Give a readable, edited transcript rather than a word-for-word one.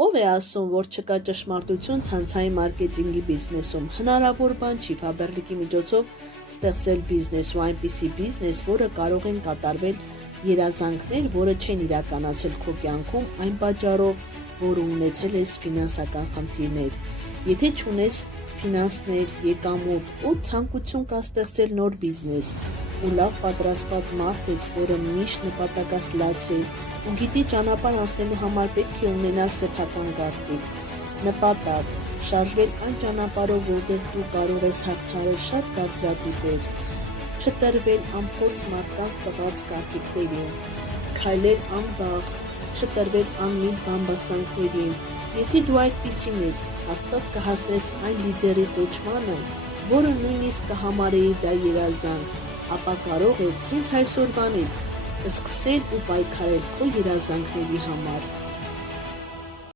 Ով է ասում, որ չկա ճշմարտություն ցանցային մարքեթինգի բիզնեսում, հնարավոր բան չի Ֆաբерлիկի միջոցով ստեղծել բիզնես ու այնպիսի բիզնես, որը կարող են կատարվել երազանքներ, որը չեն իրականացել քո կյանքում այն պատճառով, որ ունեցել ես ֆինանսական խնդիրներ։ Եթե չունես ֆինանսներ, եկամուտ ու ցանկություն կա ստեղծել նոր բիզնես ու լավ պատրաստված մարդ ես, որը միշտ նպատակասլաց է ու գիտի ճանապարհ անցնելու համար պետք է ունենալ սեփական կարծիք, նպատակ, շարժվել այն ճանապարհով, որտեղ դու կարող ես հաղթահարել շատ կարծրատիպեր, չտրվել անփորձ մարդկանց տված կարծիքներին, քայլել անվախ, չտրվել անմիտ բամբասանքներին։ Եթե դու այդպիսին ես, հաստատ կհասնես այն լիդերի կոչմանը, որը նույնիսկ կհամարեի դա երազանք, ապա կարող ես հենց այսօրվանից սկսել ու պայքարել քո երազանքների համար։